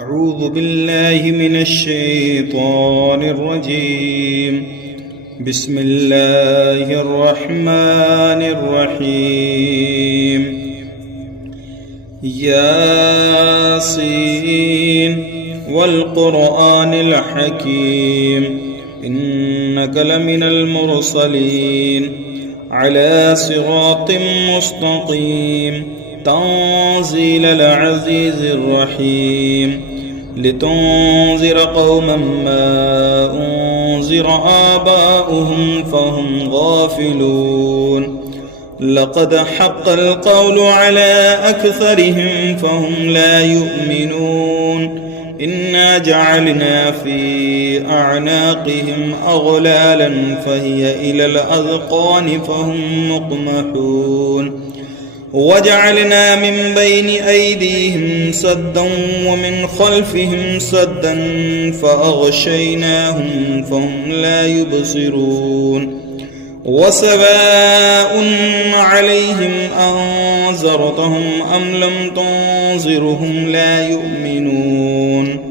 أعوذ بالله من الشيطان الرجيم. بسم الله الرحمن الرحيم. ياسين والقرآن الحكيم إنك لمن المرسلين على صراط مستقيم تنزيل العزيز الرحيم لتنذر قوما ما أنذر آباؤهم فهم غافلون لقد حق القول على أكثرهم فهم لا يؤمنون إنا جعلنا في أعناقهم أغلالا فهي إلى الأذقان فهم مقمحون وجعلنا من بين أيديهم سدا ومن خلفهم سدا فأغشيناهم فهم لا يبصرون وسواء عليهم أنذرتهم أم لم تنذرهم لا يؤمنون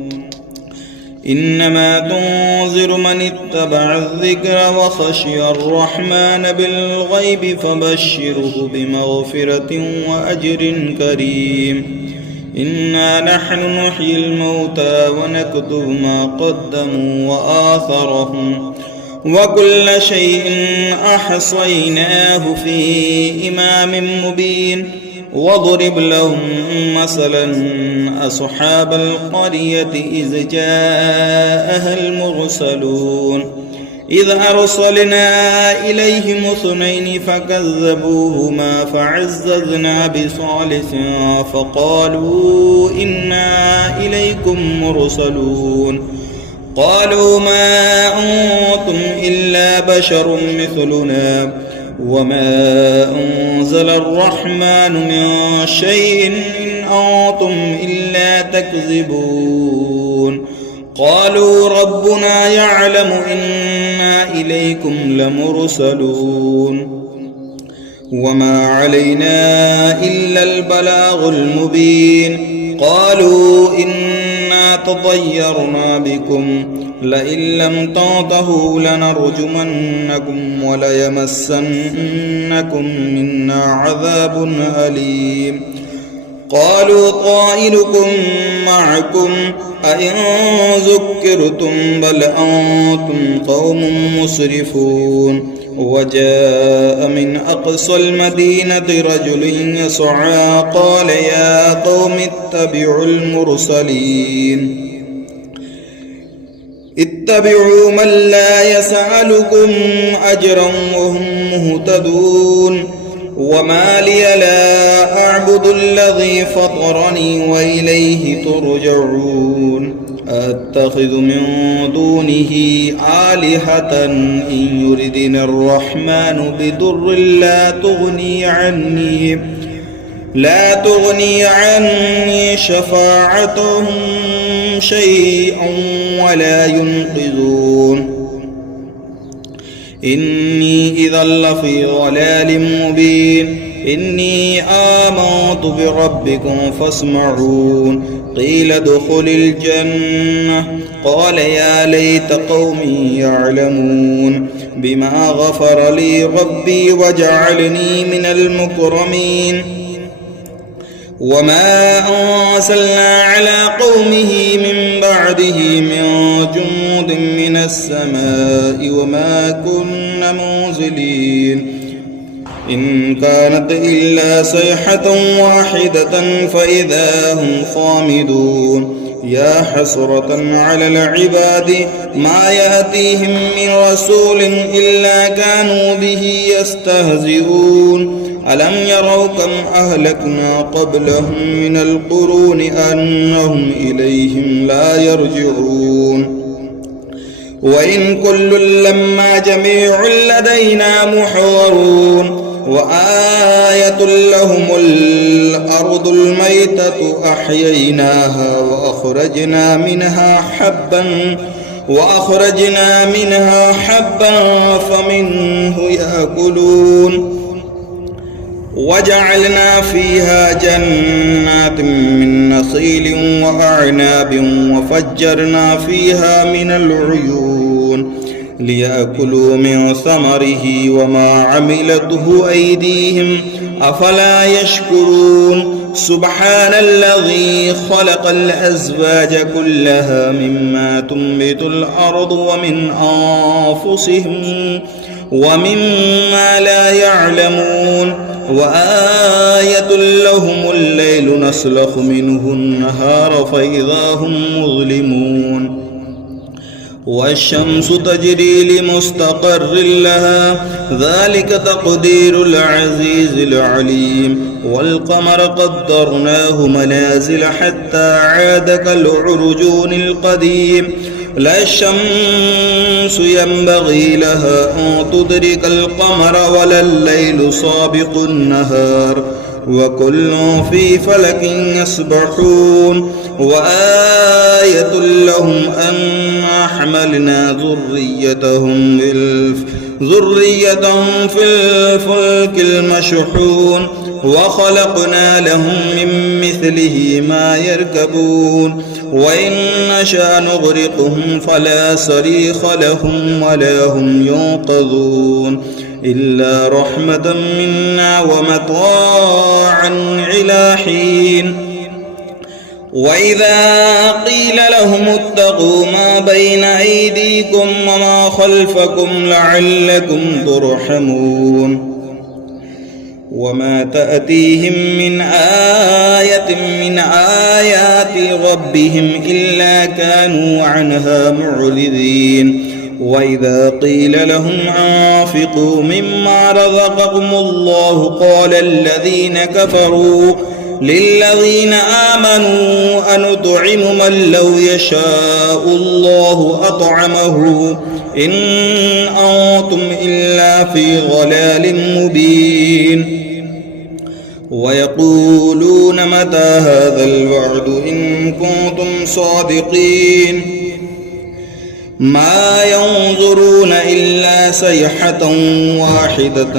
إنما تنذر من اتبع الذكر وخشي الرحمن بالغيب فبشره بمغفرة وأجر كريم إنا نحن نحيي الموتى ونكتب ما قدموا وآثرهم وكل شيء أحصيناه في إمام مبين واضرب لهم مثلا أصحاب القرية إذ جاءها المرسلون إذ أرسلنا إليهم اثنين فكذبوهما فعززنا بثالث فقالوا إنا إليكم مرسلون قالوا ما أنتم إلا بشر مثلنا وما أنزل الرحمن من شيء إن أنتم إلا تكذبون قالوا ربنا يعلم إنا إليكم لمرسلون وما علينا إلا البلاغ المبين قالوا إنا تطيرنا بكم لئن لم تنتهوا لنرجمنكم وليمسنكم منا عذاب أليم قالوا طائركم معكم أئن ذكرتم بل أنتم قوم مسرفون وجاء من أقصى المدينة رجل يسعى قال يا قوم اتبعوا المرسلين اتبعوا من لا يسألكم أجرا وهم مهتدون وما لي لا أعبد الذي فطرني وإليه ترجعون أتخذ من دونه آلهة إن يردني الرحمن بضر لا تغني عني شفاعتهم شيئا ولا ينقذون إني إذا لفي ضلال مبين إني آمنت بربكم فاسمعون قيل ادخل الجنة قال يا ليت قومي يعلمون بما غفر لي ربي وجعلني من المكرمين وما أرسلنا على قومه من بعده من جند من السماء وما كنا منزلين إن كانت إلا صيحة واحدة فإذا هم صامدون يا حسرة على العباد ما يأتيهم من رسول إلا كانوا به يستهزئون ألم يروا كم أهلكنا قبلهم من القرون أنهم إليهم لا يرجعون وإن كل لما جميع لدينا محضرون وآية لهم الأرض الميتة أحييناها وأخرجنا منها حبا فمنه يأكلون وجعلنا فيها جنات من نخيل وأعناب وفجرنا فيها من العيون ليأكلوا من ثمره وما عملته أيديهم أفلا يشكرون سبحان الذي خلق الأزواج كلها مما تنبت الأرض ومن أنفسهم ومما لا يعلمون وآية لهم الليل نسلخ منه النهار فإذا هم مظلمون والشمس تجري لمستقر لها ذلك تقدير العزيز العليم والقمر قدرناه منازل حتى عاد كالعرجون القديم لا الشمس ينبغي لها أن تدرك القمر ولا الليل سابق النهار وكل في فلك يسبحون وآية لهم أنا حملنا ذريتهم في الفلك المشحون وخلقنا لهم من مثله ما يركبون وإن نشأ نغرقهم فلا صريخ لهم ولا هم ينقذون إلا رحمة منا ومتاعا إلى حين وإذا قيل لهم اتقوا ما بين أيديكم وما خلفكم لعلكم ترحمون وما تأتيهم من آية من آيات ربهم إلا كانوا عنها معرضين وإذا قيل لهم أنفقوا مما رزقكم الله قال الذين كفروا للذين آمنوا أنطعم من لو يشاء الله أطعمه إن أنتم إلا في ضلال مبين ويقولون متى هذا الوعد إن كنتم صادقين ما ينظرون إلا صيحة واحدة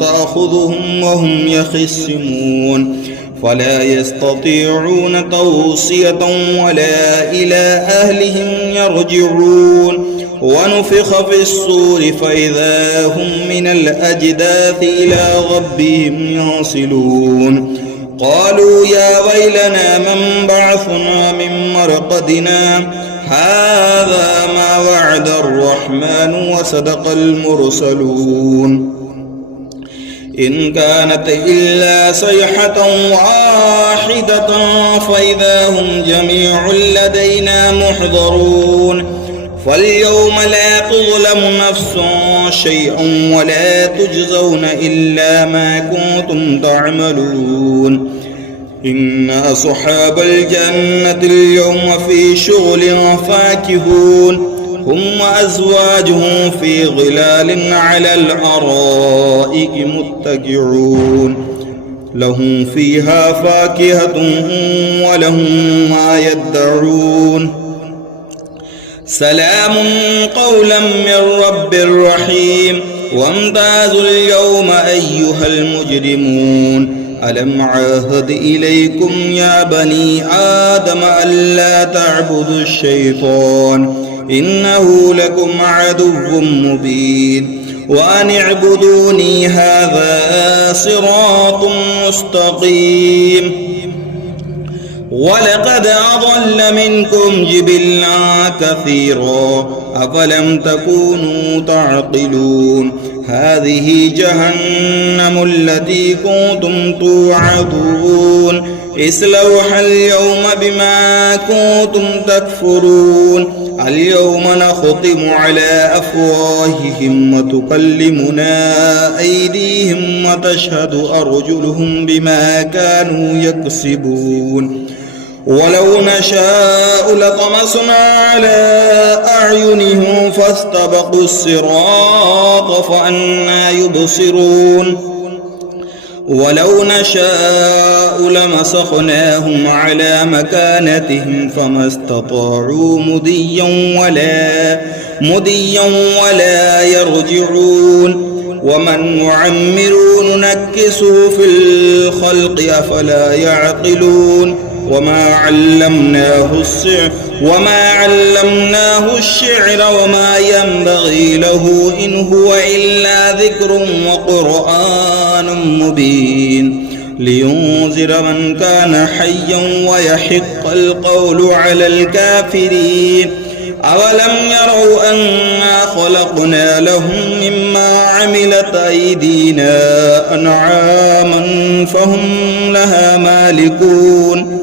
تأخذهم وهم يخصمون فلا يستطيعون توصية ولا إلى أهلهم يرجعون ونفخ في الصور فإذا هم من الأجداث إلى ربهم ينصلون قالوا يا ويلنا من بعثنا من مرقدنا هذا ما وعد الرحمن وصدق المرسلون إن كانت إلا صيحة واحدة فإذا هم جميع لدينا محضرون فاليوم لا تظلم نفس شيئا ولا تجزون إلا ما كنتم تعملون إن أصحاب الجنة اليوم في شغل فاكهون هم وأزواجهم في ظلال على الأرائك متكئون لهم فيها فاكهة ولهم ما يدعون سلام قولا من رب رحيم وامتازوا اليوم أيها المجرمون ألم عاهد إليكم يا بني آدم ألا تعبدوا الشيطان إنه لكم عدو مبين وأن اعبدوني هذا صراط مستقيم ولقد أضل منكم جبلا كثيرا أفلم تكونوا تعقلون هذه جهنم التي كنتم توعدون اصلوها اليوم بما كنتم تكفرون اليوم نختم على أفواههم وتكلمنا أيديهم وتشهد أرجلهم بما كانوا يكسبون ولو نشاء لطمسنا على أعينهم فاستبقوا الصراط فأنى يبصرون ولو نشاء لمسخناهم على مكانتهم فما استطاعوا مديا ولا يرجعون ومن نعمره ننكسه في الخلق أفلا يعقلون وما علمناه الشعر وما ينبغي له إن هو إلا ذكر وقرآن مبين لينذر من كان حيا ويحق القول على الكافرين أولم يروا أنا خلقنا لهم مما عملت أيدينا أنعاما فهم لها مالكون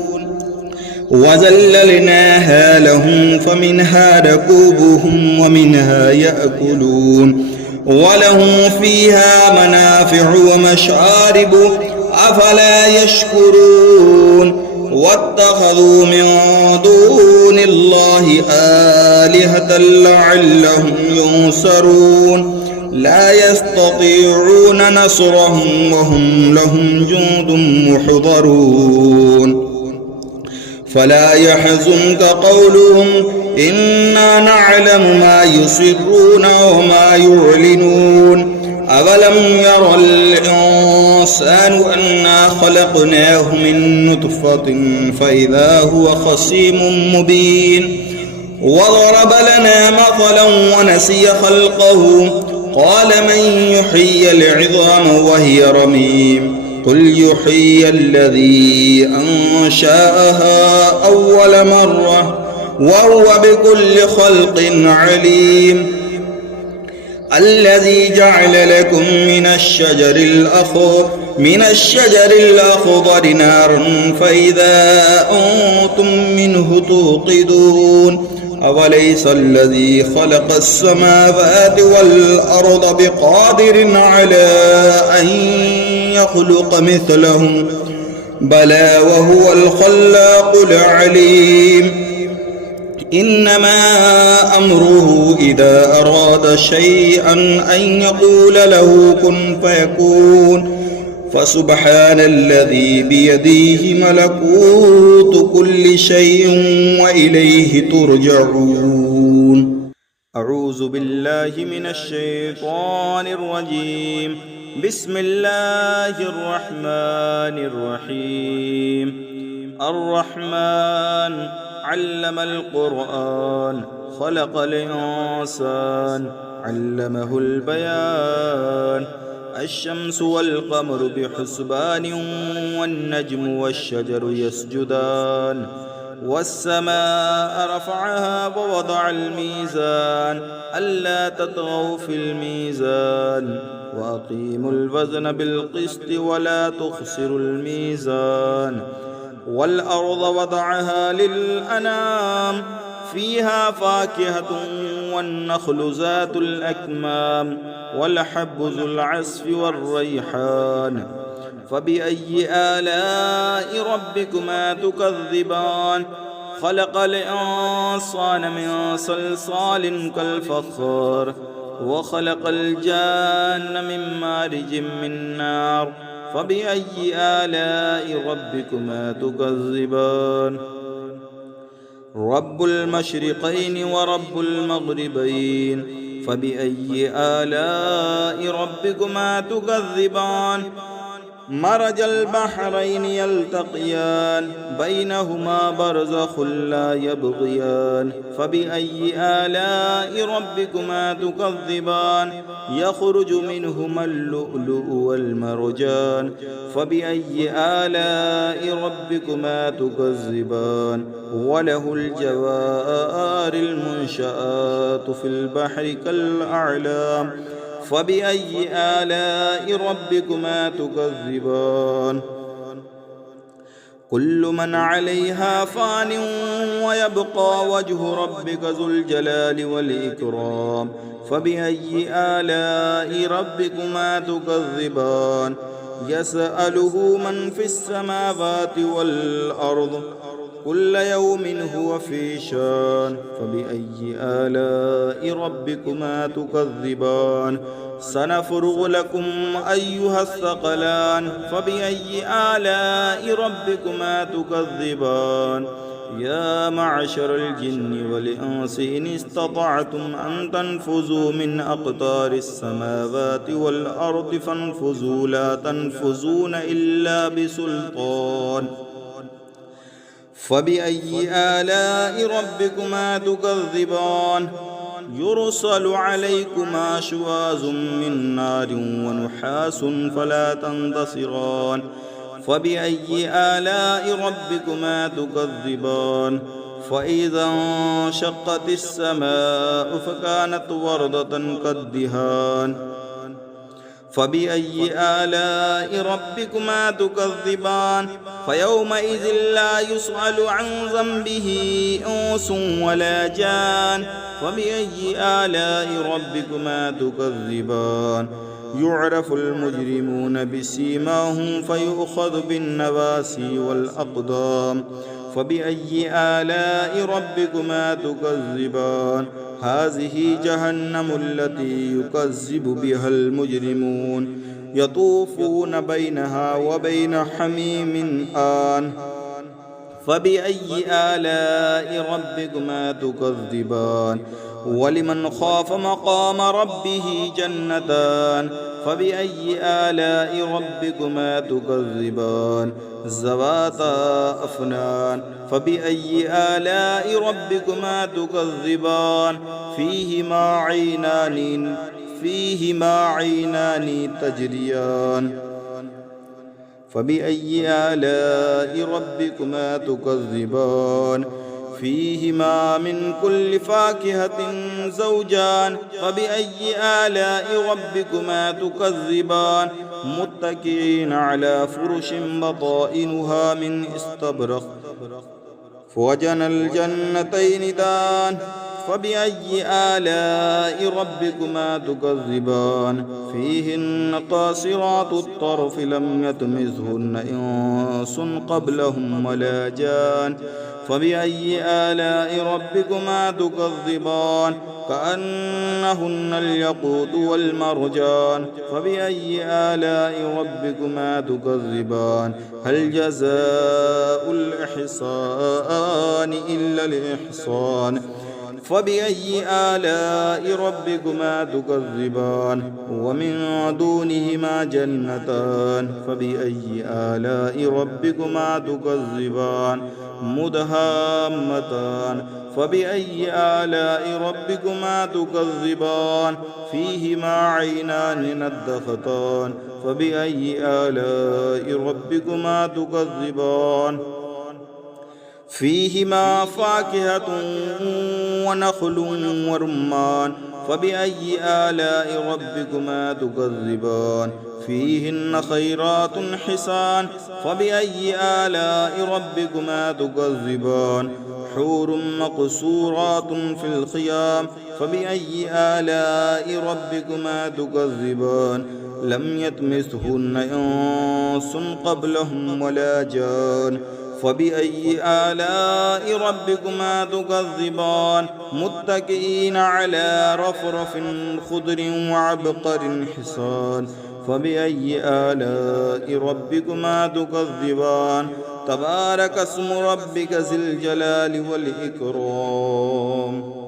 وذللناها لهم فمنها ركوبهم ومنها يأكلون ولهم فيها منافع ومشارب أفلا يشكرون واتخذوا من دون الله آلهة لعلهم ينصرون لا يستطيعون نصرهم وهم لهم جند محضرون فلا يحزنك قولهم إنا نعلم ما يسرون وما يعلنون أولم ير الإنسان أنا خلقناه من نطفة فإذا هو خصيم مبين وضرب لنا مثلا ونسي خلقه قال من يحيي العظام وهي رميم قل يحيي الذي أنشأها أول مرة وهو بكل خلق عليم الذي جعل لكم من الشجر الأخضر نارا فإذا أنتم منه توقدون أوليس الذي خلق السماوات والأرض بقادر على أن يخلق مثلهم بلى وهو الخلاق العليم إنما أمره إذا أراد شيئا أن يقول له كن فيكون فسبحان الذي بيده ملكوت كل شيء وإليه ترجعون. أعوذ بالله من الشيطان الرجيم. بسم الله الرحمن الرحيم. الرحمن علم القرآن خلق الإنسان علمه البيان الشمس والقمر بحسبان والنجم والشجر يسجدان والسماء رفعها ووضع الميزان ألا تطغوا في الميزان وأقيموا الوزن بالقسط ولا تخسروا الميزان والأرض وضعها للأنام فيها فاكهة والنخل ذات الأكمام والحب ذو العصف والريحان فبأي آلاء ربكما تكذبان خلق الإنسان من صلصال كالفخار وخلق الجان من مارج من نار فبأي آلاء ربكما تكذبان رب المشرقين ورب المغربين فبأي آلاء ربكما تكذبان مرج البحرين يلتقيان بينهما برزخ لا يبغيان فبأي آلاء ربكما تكذبان يخرج منهما اللؤلؤ والمرجان فبأي آلاء ربكما تكذبان وله الجوار المنشآت في البحر كالأعلام فبأي آلاء ربكما تكذبان كل من عليها فان ويبقى وجه ربك ذو الجلال والإكرام فبأي آلاء ربكما تكذبان يسأله من في السماوات والأرض كل يوم هو في شان فبأي آلاء ربكما تكذبان سنفرغ لكم أيها الثقلان فبأي آلاء ربكما تكذبان يا معشر الجن والإنس إن استطعتم أن تنفذوا من أقطار السماوات والأرض فانفذوا لا تنفذون إلا بسلطان فبأي آلاء ربكما تكذبان يرسل عليكما شواظ من نار ونحاس فلا تنتصران فبأي آلاء ربكما تكذبان فإذا انشقت السماء فكانت وردة كالدهان فبأي آلاء ربكما تكذبان فيومئذ لا يسأل عن ذنبه إنس ولا جان فبأي آلاء ربكما تكذبان يعرف المجرمون بسيماهم فيؤخذ بالنواسي والأقدام فبأي آلاء ربكما تكذبان هذه جهنم التي يكذب بها المجرمون يطوفون بينها وبين حميم آن فبأي آلاء ربكما تكذبان ولمن خاف مقام ربه جنتان فبأي آلاء ربكما تكذبان ذواتا أفنان فبأي آلاء ربكما تكذبان فيهما عينان تجريان فبأي آلاء ربكما تكذبان فيهما من كل فاكهة زوجان فبأي آلاء ربكما تكذبان متكئين على فرش بطائنها من استبرق وجنى الجنتين دان فبأي آلاء ربكما تكذبان فيهن قاصرات الطرف لم يطمثهن إنس قبلهم ولا جان فبأي آلاء ربكما تكذبان كأنهن الياقوت والمرجان فبأي آلاء ربكما تكذبان هل جزاء الإحسان إلا الإحسان فبأي آلاء ربكما تكذبان ومن دونهما جنتان فبأي آلاء ربكما تكذبان مدهامتان فبأي آلاء ربكما تكذبان فيهما عينان نضختان فبأي آلاء ربكما تكذبان فيهما فاكهة ونخل ورمان فبأي آلاء ربكما تكذبان فيهن خيرات حسان فبأي آلاء ربكما تكذبان حور مقصورات في الخيام فبأي آلاء ربكما تكذبان لم يطمثهن إنس قبلهم ولا جان فبأي آلاء ربكما تكذبان متكئين على رفرف خضر وعبقر حصان فبأي آلاء ربكما تكذبان تبارك اسم ربك ذي الجلال والإكرام